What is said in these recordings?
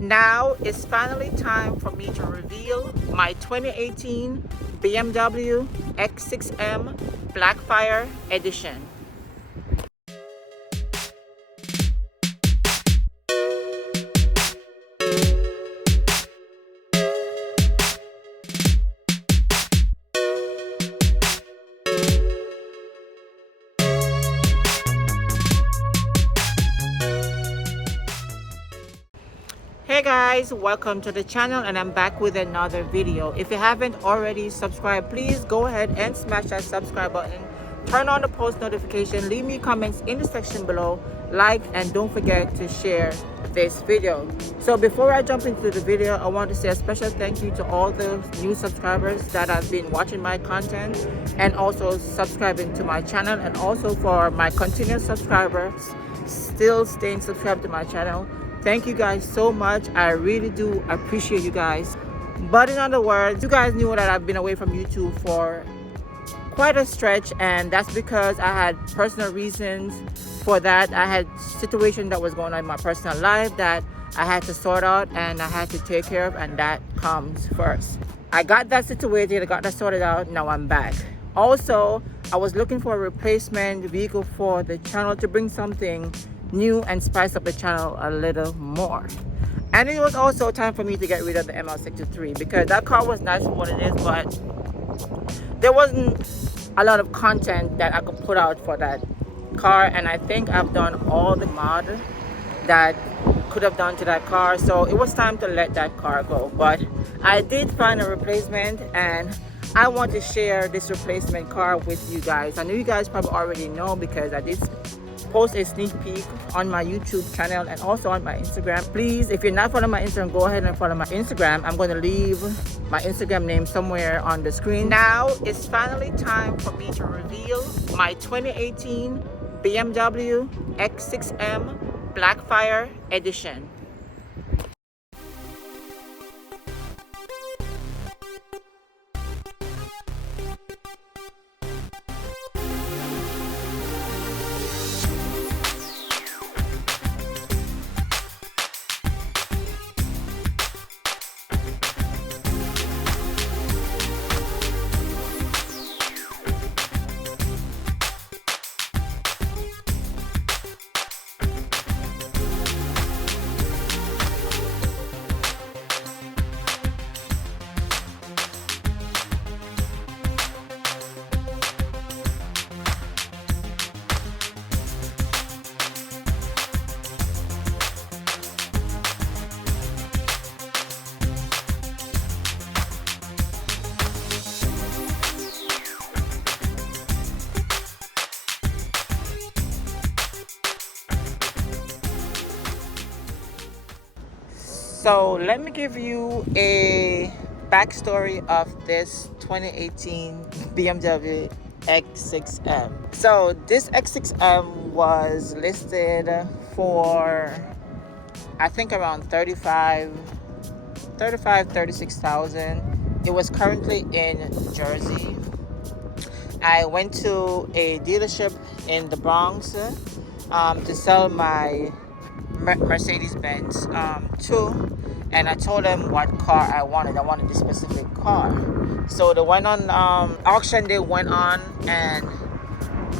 Now it's finally time for me to reveal my 2018 BMW X6M Blackfire Edition. Hey guys, welcome to the channel and I'm back with another video. If you haven't already subscribed, please go ahead and smash that subscribe button. Turn on the post notification, leave me comments in the section below, like, and don't forget to share this video. So before I jump into the video, I want to say a special thank you to all the new subscribers that have been watching my content and also subscribing to my channel, and also for my continuous subscribers still staying subscribed to my channel. Thank you guys so much. I really do appreciate you guys. But in other words, you guys knew that I've been away from YouTube for quite a stretch, and that's because I had personal reasons for that. I had situation that was going on in my personal life that I had to sort out and I had to take care of, and that comes first. I got that situated, I got that sorted out, now I'm back. Also, I was looking for a replacement vehicle for the channel to bring something new and spice up the channel a little more. And it was also time for me to get rid of the ML63 because that car was nice for what it is, but there wasn't a lot of content that I could put out for that car, and I think I've done all the mod that could have done to that car, so it was time to let that car go. But I did find a replacement, and I want to share this replacement car with you guys. I know you guys probably already know because I did post a sneak peek on my YouTube channel and also on my Instagram. Please, if you're not following my Instagram, go ahead and follow my Instagram. I'm going to leave my Instagram name somewhere on the screen. Now it's finally time for me to reveal my 2018 BMW X6M Blackfire Edition. So let me give you a backstory of this 2018 BMW X6M. So this X6M was listed for I think around 36,000. It was currently in Jersey. I went to a dealership in the Bronx to sell my Mercedes-Benz 2, and I told them what car I wanted. I wanted this specific car. So they went on auction. They went on and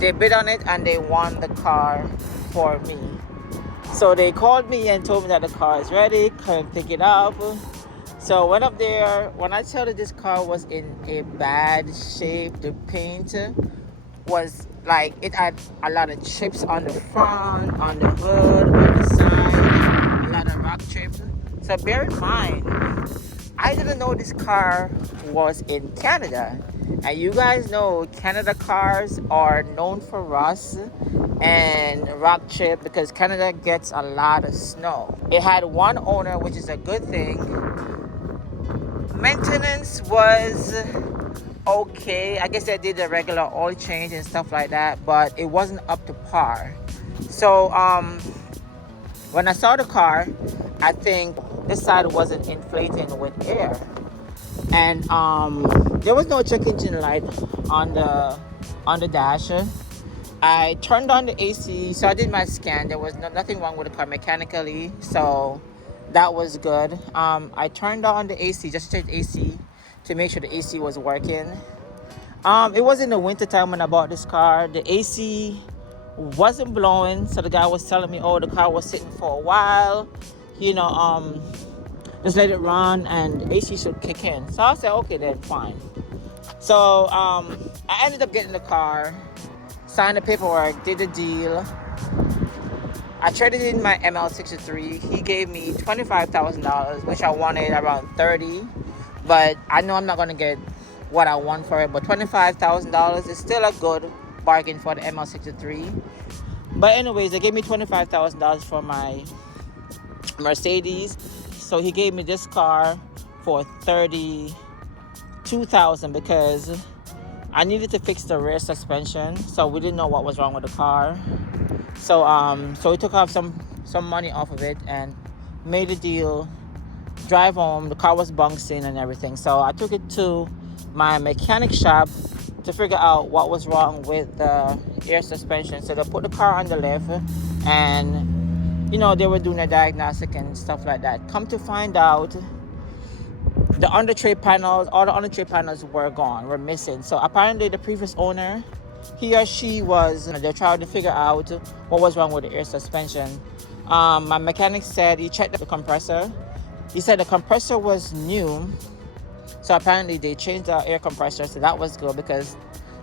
they bid on it and they won the car for me. So they called me and told me that the car is ready, come pick it up. So I went up there. When I tell you this car was in a bad shape, the paint was like, it had a lot of chips on the front, on the hood, on the side, a lot of rock chips. So bear in mind, I didn't know this car was in Canada. And you guys know Canada cars are known for rust and rock chip because Canada gets a lot of snow. It had one owner, which is a good thing. Maintenance was okay. I guess they did a regular oil change and stuff like that, but it wasn't up to par. So when I saw the car, I think this side wasn't inflating with air, and there was no check engine light on the dash. I turned on the AC, so I did my scan. There was nothing wrong with the car mechanically, so That was good. I turned on the AC, just checked AC to make sure the AC was working. It was in the winter time when I bought this car. The AC wasn't blowing, so the guy was telling me, oh, the car was sitting for a while, you know, just let it run and the AC should kick in. So I said, okay, then fine. So I ended up getting the car, signed the paperwork, did the deal. I traded in my ML63. He gave me $25,000, which I wanted around 30, but I know I'm not gonna get what I want for it. But $25,000 is still a good bargain for the ML63. But anyways, they gave me $25,000 for my Mercedes. So he gave me this car for $32,000 because I needed to fix the rear suspension. So we didn't know what was wrong with the car. So so we took off some money off of it and made a deal. Drive home. The car was bouncing and everything. So I took it to my mechanic shop to figure out what was wrong with the air suspension. So they put the car on the lift and, you know, they were doing a diagnostic and stuff like that. Come to find out, the under tray panels, all the under tray panels were gone, were missing. So apparently the previous owner, he or she was, they're trying to figure out what was wrong with the air suspension. My mechanic said he checked the compressor. He said the compressor was new. So apparently they changed the air compressor, so that was good because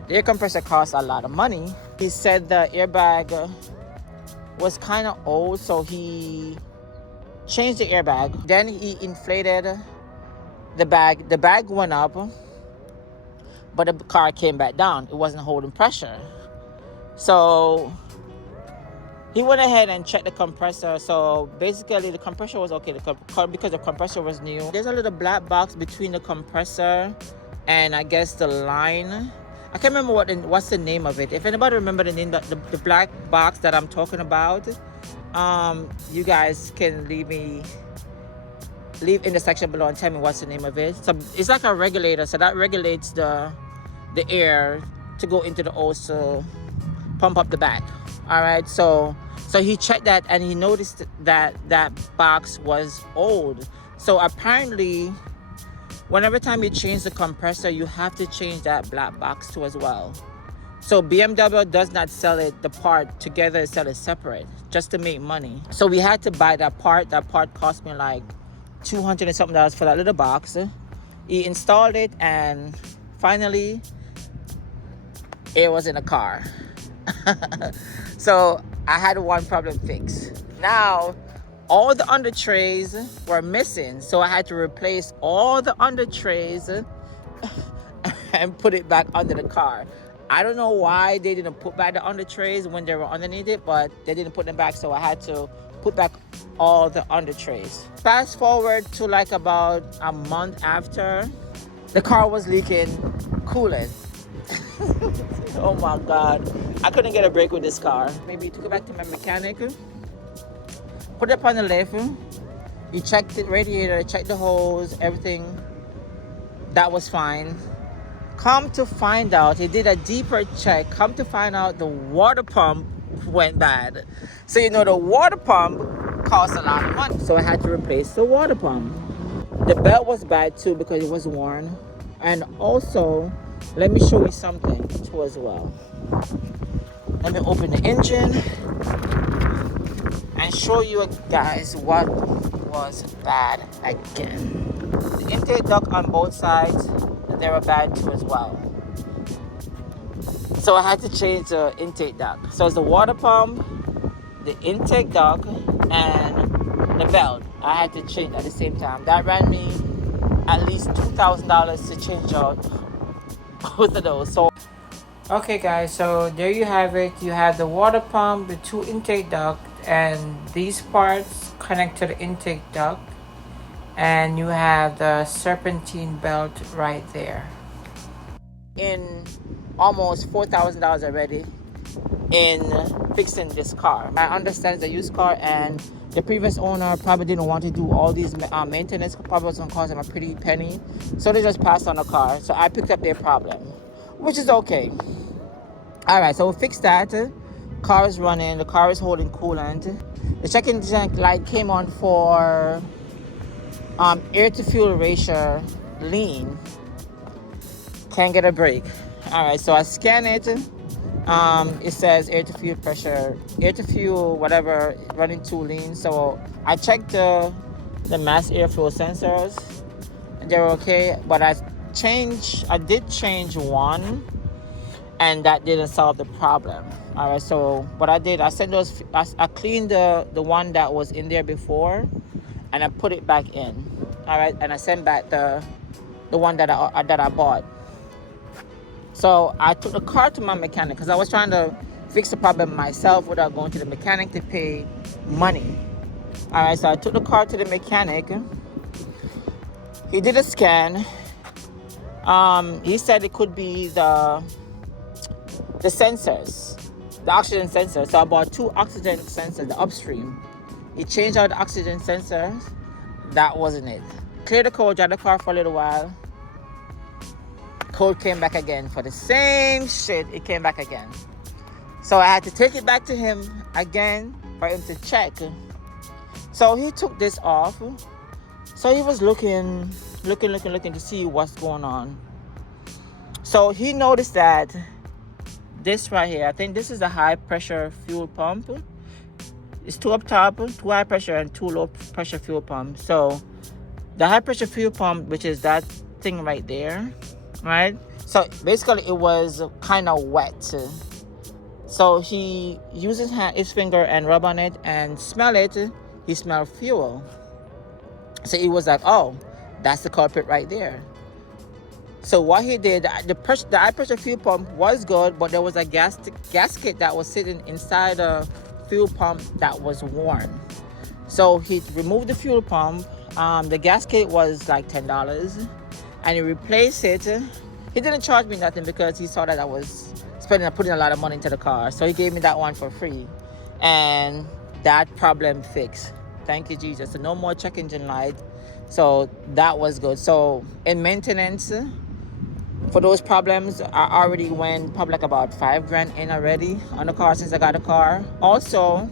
the air compressor costs a lot of money. He said the airbag was kind of old, so he changed the airbag. Then he inflated the bag. The bag went up, but the car came back down. It wasn't holding pressure. So he went ahead and checked the compressor. So basically the compressor was okay because the compressor was new. There's a little black box between the compressor and I guess the line. I can't remember what's the name of it. If anybody remember the name, the black box that I'm talking about, you guys can leave in the section below and tell me what's the name of it. So it's like a regulator, so that regulates the air to go into the hose to pump up the back. All right, so he checked that and he noticed that box was old. So apparently, whenever time you change the compressor, you have to change that black box too as well. So BMW does not sell it, the part together, they sell it separate just to make money. So we had to buy that part. That part cost me like $200 and something for that little box. He installed it and finally it was in a car. So I had one problem fixed. Now all the under trays were missing, so I had to replace all the under trays and put it back under the car. I don't know why they didn't put back the under trays when they were underneath it, but they didn't put them back, so I had to put back all the under trays. Fast forward to like about a month after, the car was leaking coolant. Oh my God, I couldn't get a break with this car. Maybe took it back to my mechanic, put it up on the lift. He checked the radiator, checked the hose, everything. That was fine. Come to find out, he did a deeper check. Come to find out the water pump went bad. So you know the water pump costs a lot of money. So I had to replace the water pump. The belt was bad too because it was worn. And also, let me show you something too as well. Let me open the engine and show you guys what was bad again. The intake duct on both sides, they were bad too as well. So I had to change the intake duct. So it's the water pump, the intake duct, and the belt. I had to change at the same time. That ran me at least $2,000 to change out both of those. So okay guys, so there you have it. You have the water pump, the two intake duct, and these parts connect to the intake duct, and you have the serpentine belt right there. In almost $4,000 already in fixing this car. I understand it's a used car and the previous owner probably didn't want to do all these maintenance. Probably was going to cost them a pretty penny, so they just passed on the car. So I picked up their problem, which is okay. All right, so we fixed that. Car is running. The car is holding coolant. The check engine light came on for air to fuel ratio lean, can't get a break. All right, so I scan it. It says air to fuel pressure, air to fuel, whatever, running too lean. So I checked the mass air fuel sensors. They're okay, but I did change one, and that didn't solve the problem. All right, so what I did, I cleaned the one that was in there before, and I put it back in. All right, and I sent back the one that I bought. So I took the car to my mechanic because I was trying to fix the problem myself without going to the mechanic to pay money. All right, so I took the car to the mechanic. He did a scan. He said it could be the sensors, the oxygen sensor. So I bought 2 oxygen sensors, the upstream. He changed out the oxygen sensors. That wasn't it. Cleared the code, drive the car for a little while. Code came back again for the same shit. It came back again. So I had to take it back to him again for him to check. So he took this off. So he was looking to see what's going on. So he noticed that this right here, I think this is a high pressure fuel pump. It's 2 up top, 2 high pressure and 2 low pressure fuel pump. So the high pressure fuel pump, which is that thing right there, right? So basically it was kind of wet. So he uses his finger and rub on it and smell it. He smelled fuel. So he was like, oh, that's the culprit right there. So what he did, the high pressure fuel pump was good, but there was a gasket that was sitting inside a fuel pump that was worn. So he removed the fuel pump. The gasket was like $10, and he replaced it. He didn't charge me nothing because he saw that I was putting a lot of money into the car. So he gave me that one for free, and that problem fixed. Thank you, Jesus. So no more check engine light. So that was good. So in maintenance, for those problems, I already went probably like about $5,000 in already on the car since I got the car. Also,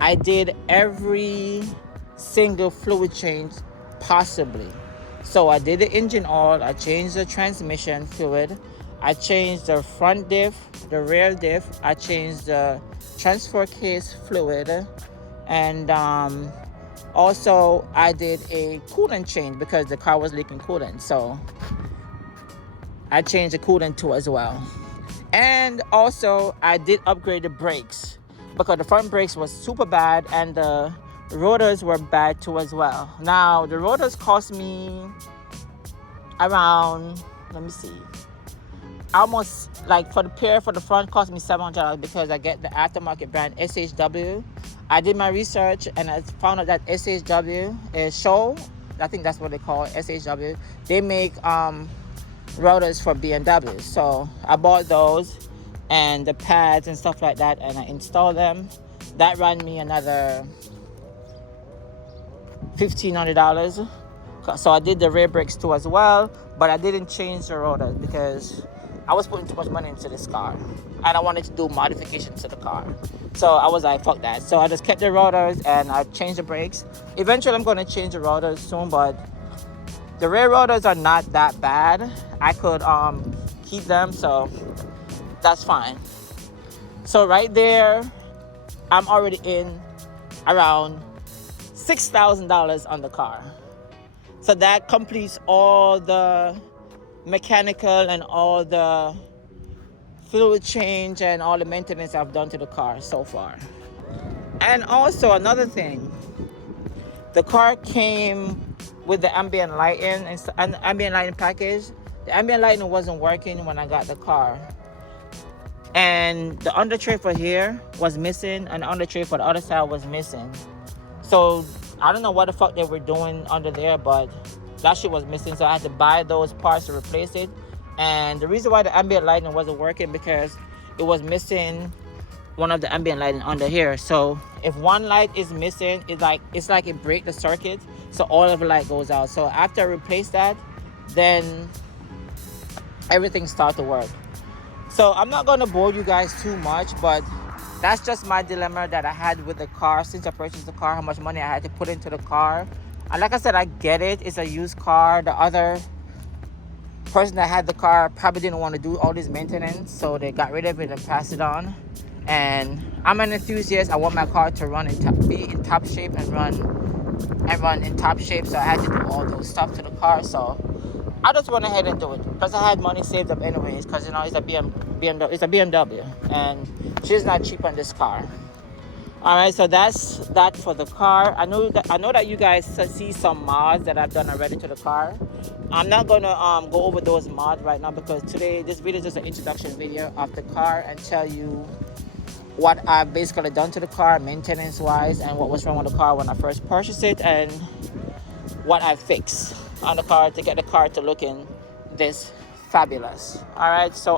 I did every single fluid change possibly. So I did the engine oil, I changed the transmission fluid, I changed the front diff, the rear diff, I changed the transfer case fluid, and also I did a coolant change because the car was leaking coolant. So I changed the coolant too as well. And also I did upgrade the brakes because the front brakes was super bad and the rotors were bad too as well. Now the rotors cost me around, let me see, almost like for the pair for the front cost me $700 because I get the aftermarket brand SHW. I did my research and I found out that SHW is Show, I think that's what they call it, SHW. They make rotors for BMW. So I bought those and the pads and stuff like that, and I installed them. That ran me another $1,500. So I did the rear brakes too as well, but I didn't change the rotors because I was putting too much money into this car and I wanted to do modifications to the car. So I was like, fuck that. So I just kept the rotors and I changed the brakes. Eventually I'm going to change the rotors soon, but the rear rotors are not that bad. I could keep them, so that's fine. So right there, I'm already in around $6,000 on the car. So that completes all the mechanical and all the fluid change and all the maintenance I've done to the car so far. And also another thing, the car came with the ambient lighting and ambient lighting package. The ambient lighting wasn't working when I got the car, and the under tray for here was missing and the under tray for the other side was missing. So I don't know what the fuck they were doing under there, but that shit was missing. So I had to buy those parts to replace it. And the reason why the ambient lighting wasn't working because it was missing one of the ambient lighting under here. So if one light is missing, it's like it breaks the circuit, so all of the light goes out. So after I replace that, then everything starts to work. So I'm not going to bore you guys too much, but that's just my dilemma that I had with the car since I purchased the car, how much money I had to put into the car. Like I said, I get it. It's a used car. The other person that had the car probably didn't want to do all this maintenance, so they got rid of it and passed it on. And I'm an enthusiast. I want my car to run be in top shape and run in top shape. So I had to do all those stuff to the car. So I just went ahead and do it because I had money saved up anyways. Because you know it's a BMW, it's a BMW, and she's not cheap on this car. All right, so that's that for the car. I know that you guys see some mods that I've done already to the car. I'm not gonna go over those mods right now because today this video is just an introduction video of the car and tell you what I've basically done to the car maintenance wise and what was wrong with the car when I first purchased it and what I fixed on the car to get the car to looking this fabulous. All right, so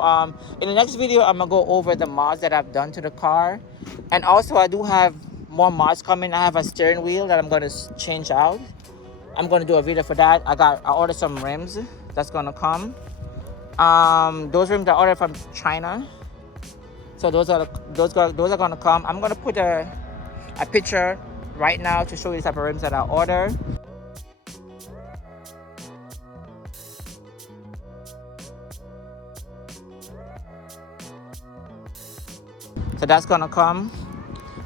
in the next video I'm gonna go over the mods that I've done to the car, and also I do have more mods coming. I have a steering wheel that I'm going to change out. I'm going to do a video for that. I ordered some rims that's going to come. Those rims I ordered from China, so those are going to come. I'm going to put a picture right now to show you the type of rims that I ordered. So that's gonna come.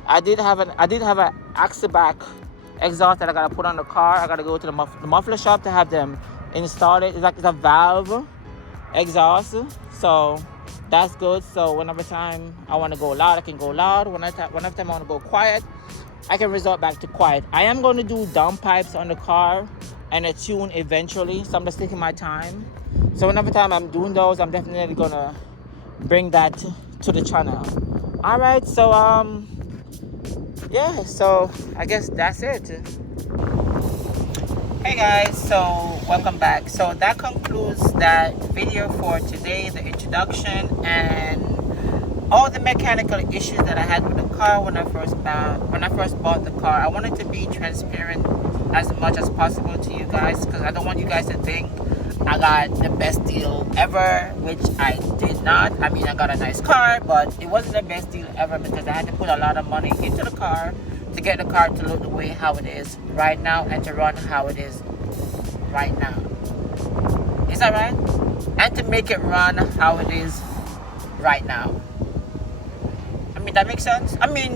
I did have an axle-back exhaust that I gotta put on the car. I gotta go to the muffler shop to have them install it. It's a valve exhaust, so that's good. So whenever time I want to go loud, I can go loud. Whenever time I want to go quiet, I can resort back to quiet. I am going to do downpipes on the car and a tune eventually, so I'm just taking my time. So whenever time I'm doing those, I'm definitely gonna bring that to the channel. All right, so yeah, so I guess that's it. Hey guys, so welcome back. So that concludes that video for today, the introduction and all the mechanical issues that I had with the car when I first bought the car. I wanted to be transparent as much as possible to you guys because I don't want you guys to think I got the best deal ever, which I did not. I mean, I got a nice car, but it wasn't the best deal ever because I had to put a lot of money into the car to get the car to look the way how it is right now and to run how it is right now. Is that right? And to make it run how it is right now. I mean, that makes sense? I mean,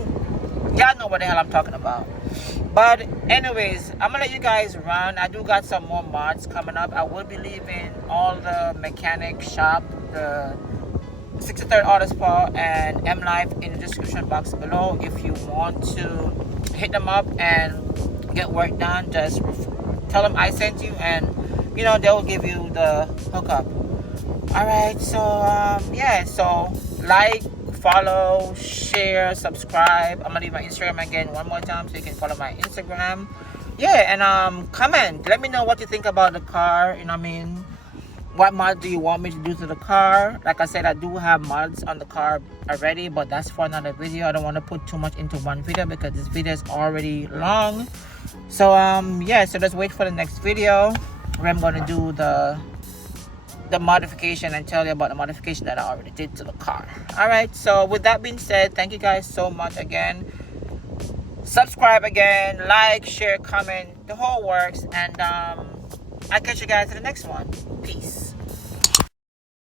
y'all know what the hell I'm talking about. But anyways, I'm gonna let you guys run. I do got some more mods coming up. I will be leaving all the mechanic shop, the 63rd Auto Spa and M Life in the description box below. If you want to hit them up and get work done, just tell them I sent you and you know they'll give you the hookup. All right, so yeah, so like, follow, share, subscribe. I'm gonna leave my Instagram again one more time so you can follow my Instagram. Yeah, and comment, let me know what you think about the car. You know what I mean, what mod do you want me to do to the car? Like I said, I do have mods on the car already, but that's for another video. I don't want to put too much into one video because this video is already long. So yeah, so just wait for the next video where I'm going to do the modification and tell you about the modification that I already did to the car. All right, so with that being said, thank you guys so much again. Subscribe again, like, share, comment, the whole works, and I'll catch you guys in the next one. Peace.